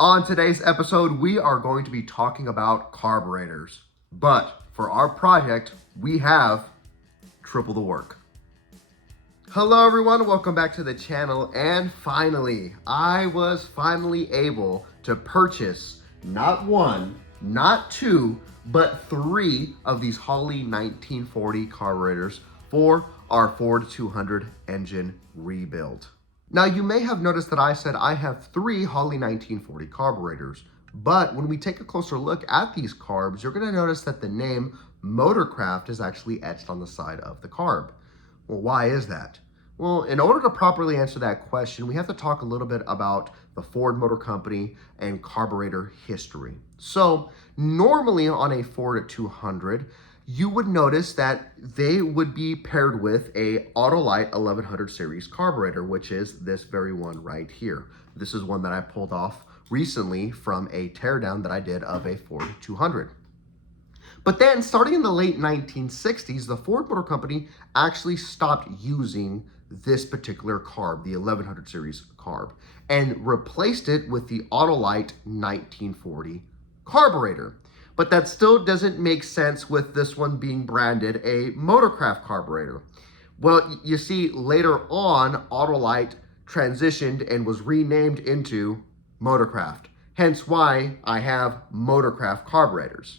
On today's episode, we are going to be talking about carburetors. But for our project, we have triple the work. Hello everyone, welcome back to the channel. And finally, I was finally able to purchase not one, not two, but three of these Holley 1940 carburetors for our Ford 200 engine rebuild. Now, you may have noticed that I said I have three Holley 1940 carburetors, but when we take a closer look at these carbs, you're going to notice that the name Motorcraft is actually etched on the side of the carb. Well, why is that? Well, in order to properly answer that question, we have to talk a little bit about the Ford Motor Company and carburetor history. So normally on a Ford 200, you would notice that they would be paired with a Autolite 1100 series carburetor, which is this very one right here. This is one that I pulled off recently from a teardown that I did of a Ford 200. But then starting in the late 1960s, the Ford Motor Company actually stopped using this particular carb, the 1100 series carb, and replaced it with the Autolite 1940 carburetor. But that still doesn't make sense with this one being branded a Motorcraft carburetor. Well, you see, later on, Autolite transitioned and was renamed into Motorcraft. Hence why I have Motorcraft carburetors.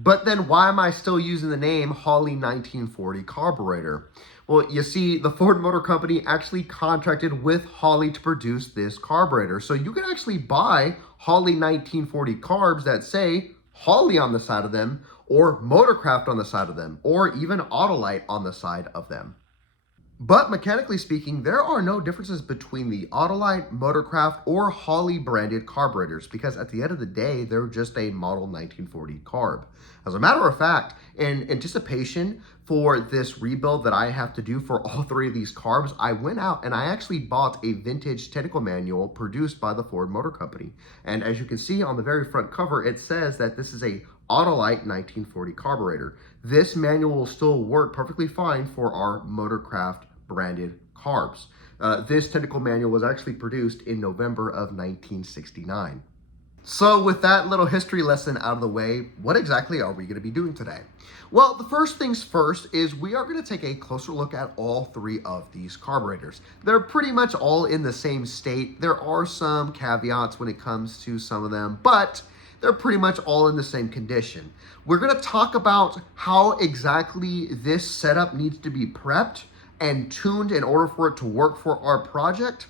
But then why am I still using the name Holley 1940 carburetor? Well, you see, the Ford Motor Company actually contracted with Holley to produce this carburetor. So you can actually buy Holley 1940 carbs that say Holley on the side of them, or Motorcraft on the side of them, or even Autolite on the side of them. But mechanically speaking, there are no differences between the Autolite, Motorcraft, or Holley branded carburetors because at the end of the day, they're just a model 1940 carb. As a matter of fact, in anticipation for this rebuild that I have to do for all three of these carbs, I went out and I actually bought a vintage technical manual produced by the Ford Motor Company. And as you can see on the very front cover, it says that this is a Autolite 1940 carburetor. This manual will still work perfectly fine for our Motorcraft branded carbs. This technical manual was actually produced in November of 1969. So with that little history lesson out of the way, what exactly are we going to be doing today? Well, the first things first is we are going to take a closer look at all three of these carburetors. They're pretty much all in the same state. There are some caveats when it comes to some of them, but they're pretty much all in the same condition. We're going to talk about how exactly this setup needs to be prepped and tuned in order for it to work for our project.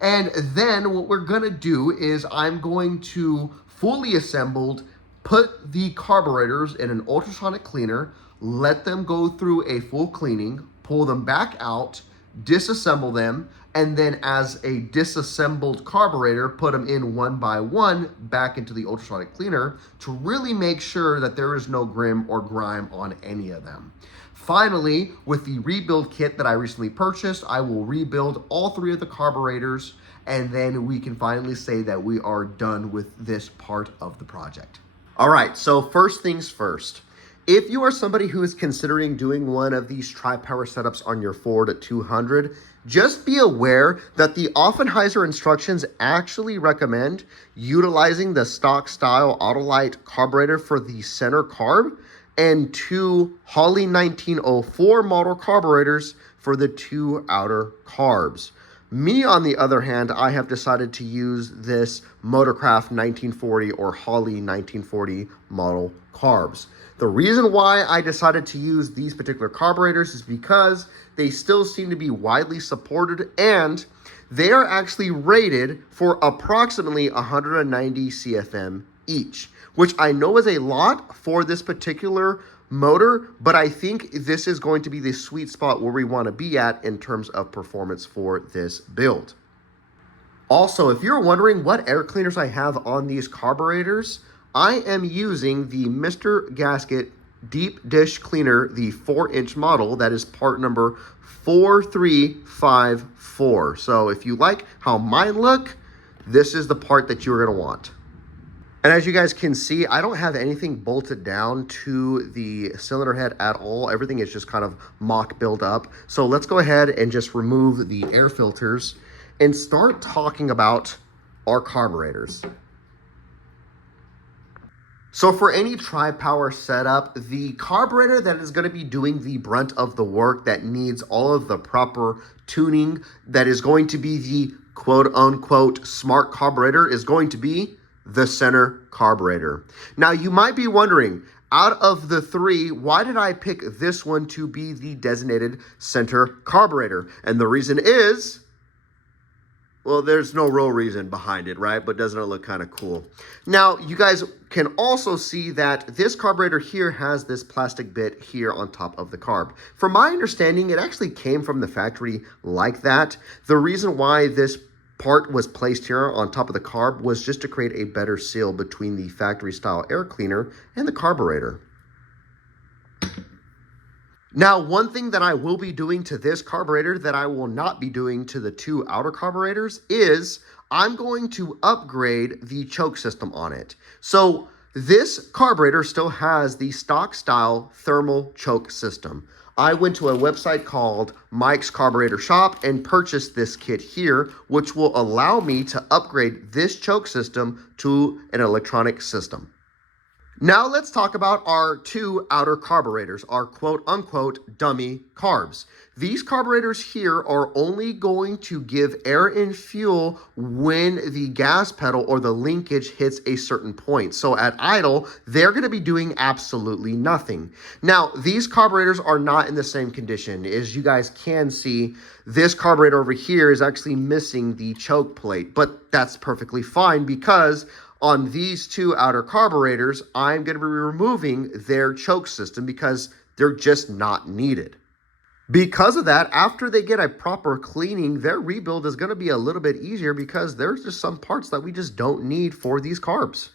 And then what we're gonna do is I'm going to fully assembled, put the carburetors in an ultrasonic cleaner, let them go through a full cleaning, pull them back out, disassemble them, and then as a disassembled carburetor, put them in one by one back into the ultrasonic cleaner to really make sure that there is no grim or grime on any of them. Finally, with the rebuild kit that I recently purchased, I will rebuild all three of the carburetors, and then we can finally say that we are done with this part of the project. All right, so first things first. If you are somebody who is considering doing one of these tri-power setups on your Ford 200, just be aware that the Offenheiser instructions actually recommend utilizing the stock style Autolite carburetor for the center carb and two Holley 1904 model carburetors for the two outer carbs. Me, on the other hand, I have decided to use this Motorcraft 1940 or Holley 1940 model carbs. The reason why I decided to use these particular carburetors is because they still seem to be widely supported and they are actually rated for approximately 190 CFM each, which I know is a lot for this particular motor, but I think this is going to be the sweet spot where we want to be at in terms of performance for this build. Also, if you're wondering what air cleaners I have on these carburetors, I am using the Mr. Gasket Deep Dish Cleaner, the 4-inch model. That is part number 4354. So if you like how mine look, this is the part that you're going to want. And as you guys can see, I don't have anything bolted down to the cylinder head at all. Everything is just kind of mock built up. So let's go ahead and just remove the air filters and start talking about are carburetors. So for any tri-power setup, the carburetor that is going to be doing the brunt of the work, that needs all of the proper tuning, that is going to be the quote-unquote smart carburetor, is going to be the center carburetor. Now you might be wondering, out of the three, why did I pick this one to be the designated center carburetor? And the reason is, well, there's no real reason behind it, right? But doesn't it look kind of cool? Now, you guys can also see that this carburetor here has this plastic bit here on top of the carb. From my understanding, it actually came from the factory like that. The reason why this part was placed here on top of the carb was just to create a better seal between the factory style air cleaner and the carburetor. Now, one thing that I will be doing to this carburetor that I will not be doing to the two outer carburetors is I'm going to upgrade the choke system on it. So this carburetor still has the stock style thermal choke system. I went to a website called Mike's Carburetor Shop and purchased this kit here, which will allow me to upgrade this choke system to an electronic system. Now let's talk about our two outer carburetors, our quote-unquote dummy carbs. These carburetors here are only going to give air and fuel when the gas pedal or the linkage hits a certain point. So at idle, they're going to be doing absolutely nothing. Now, these carburetors are not in the same condition. As you guys can see, this carburetor over here is actually missing the choke plate, but that's perfectly fine because on these two outer carburetors, I'm going to be removing their choke system because they're just not needed. Because of that, after they get a proper cleaning, their rebuild is going to be a little bit easier because there's just some parts that we just don't need for these carbs.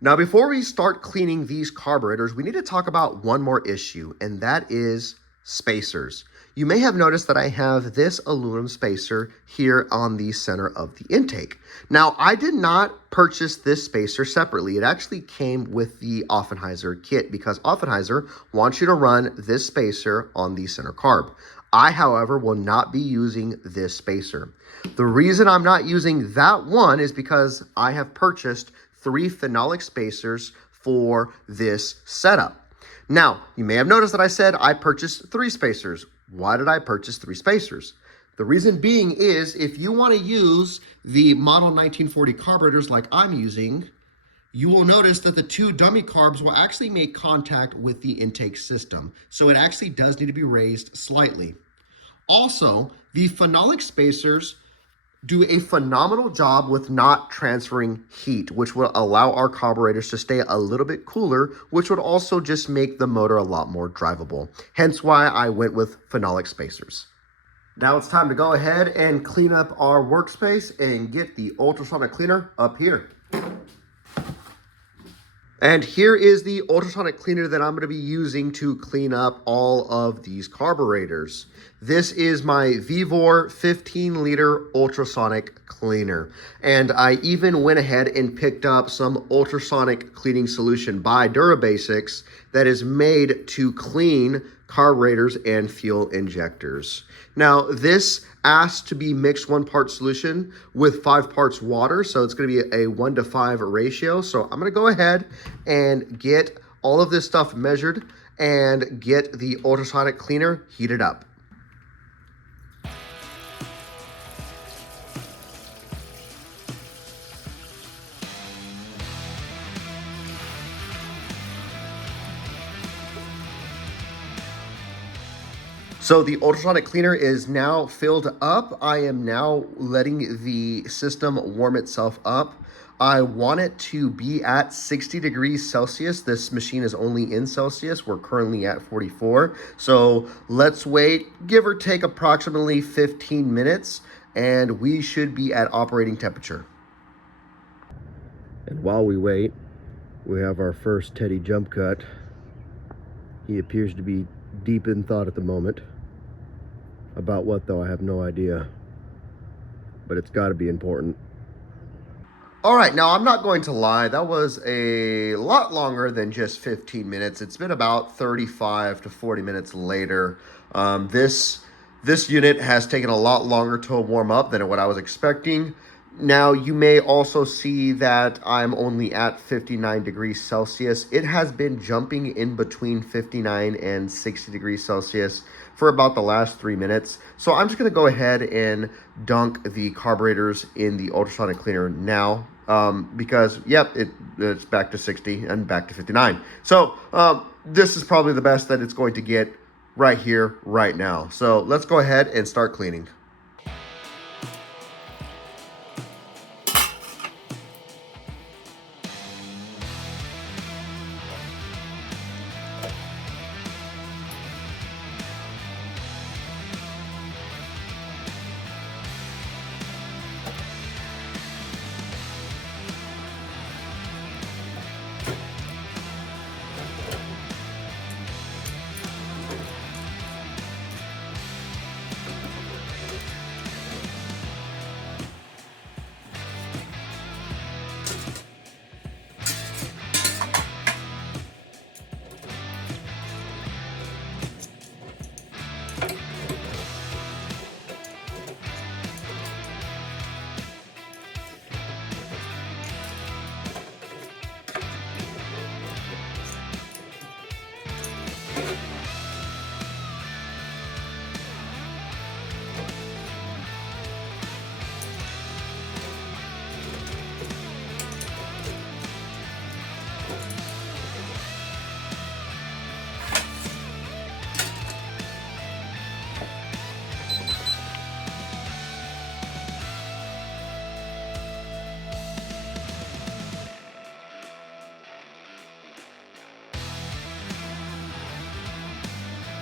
Now, before we start cleaning these carburetors, we need to talk about one more issue, and that is spacers. You may have noticed that I have this aluminum spacer here on the center of the intake. Now, I did not purchase this spacer separately. It actually came with the Offenheiser kit because Offenheiser wants you to run this spacer on the center carb. I, however, will not be using this spacer. The reason I'm not using that one is because I have purchased 3 phenolic spacers for this setup. Now, you may have noticed that I said I purchased 3 spacers. Why did I purchase 3 spacers? The reason being is if you want to use the model 1940 carburetors like I'm using, you will notice that the 2 dummy carbs will actually make contact with the intake system. So it actually does need to be raised slightly. Also, the phenolic spacers do a phenomenal job with not transferring heat, which will allow our carburetors to stay a little bit cooler, which would also just make the motor a lot more drivable. Hence why I went with phenolic spacers. Now it's time to go ahead and clean up our workspace and get the ultrasonic cleaner up here. And here is the ultrasonic cleaner that I'm going to be using to clean up all of these carburetors. This is my Vivor 15-liter ultrasonic cleaner. And I even went ahead and picked up some ultrasonic cleaning solution by Durabasics that is made to clean carburetors and fuel injectors. Now, this asks to be mixed 1 part solution with 5 parts water, so it's going to be a 1:5 ratio. So I'm going to go ahead and get all of this stuff measured and get the ultrasonic cleaner heated up. So the ultrasonic cleaner is now filled up. I am now letting the system warm itself up. I want it to be at 60 degrees Celsius. This machine is only in Celsius. We're currently at 44. So let's wait, give or take approximately 15 minutes, and we should be at operating temperature. And while we wait, we have our first Teddy jump cut. He appears to be deep in thought at the moment. About what, though, I have no idea. But it's got to be important. All right, now I'm not going to lie. That was a lot longer than just 15 minutes. It's been about 35 to 40 minutes later. This unit has taken a lot longer to warm up than what I was expecting. Now, you may also see that I'm only at 59 degrees Celsius. It has been jumping in between 59 and 60 degrees Celsius for about the last 3 minutes. So I'm just going to go ahead and dunk the carburetors in the ultrasonic cleaner now because, yep, it's back to 60 and back to 59. So this is probably the best that it's going to get right here, right now. So let's go ahead and start cleaning.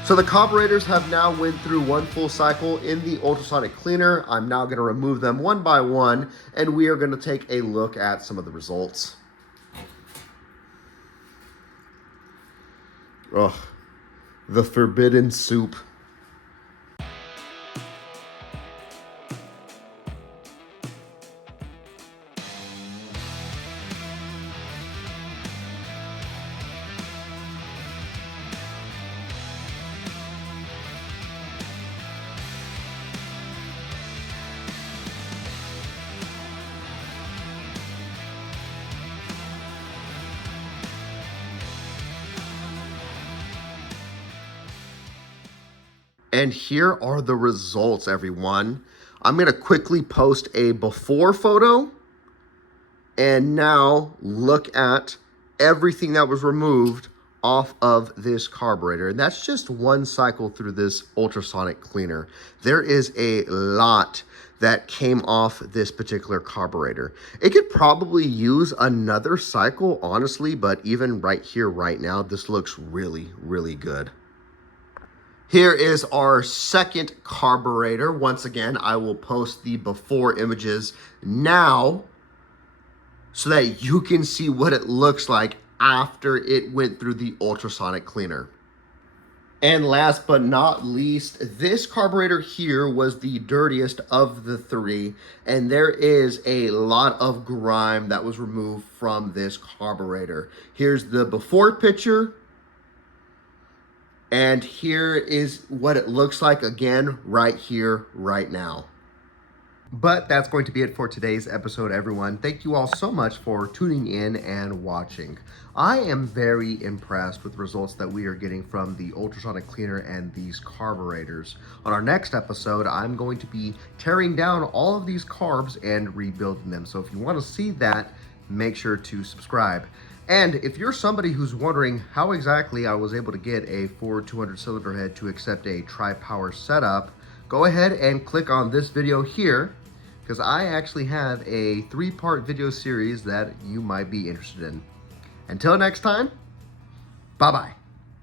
So the carburetors have now went through one full cycle in the ultrasonic cleaner. I'm now going to remove them one by one, and we are going to take a look at some of the results. Ugh, the forbidden soup. And here are the results, everyone. I'm going to quickly post a before photo. And now look at everything that was removed off of this carburetor. And that's just one cycle through this ultrasonic cleaner. There is a lot that came off this particular carburetor. It could probably use another cycle, honestly, but even right here, right now, this looks really, really good. Here is our second carburetor. Once again, I will post the before images now so that you can see what it looks like after it went through the ultrasonic cleaner. And last but not least, this carburetor here was the dirtiest of the three, and there is a lot of grime that was removed from this carburetor. Here's the before picture. And here is what it looks like again, right here, right now. But that's going to be it for today's episode, everyone. Thank you all so much for tuning in and watching. I am very impressed with the results that we are getting from the ultrasonic cleaner and these carburetors. On our next episode, I'm going to be tearing down all of these carbs and rebuilding them. So if you want to see that, make sure to subscribe. And if you're somebody who's wondering how exactly I was able to get a Ford 200 cylinder head to accept a tri-power setup, go ahead and click on this video here, because I actually have a 3-part video series that you might be interested in. Until next time, bye-bye.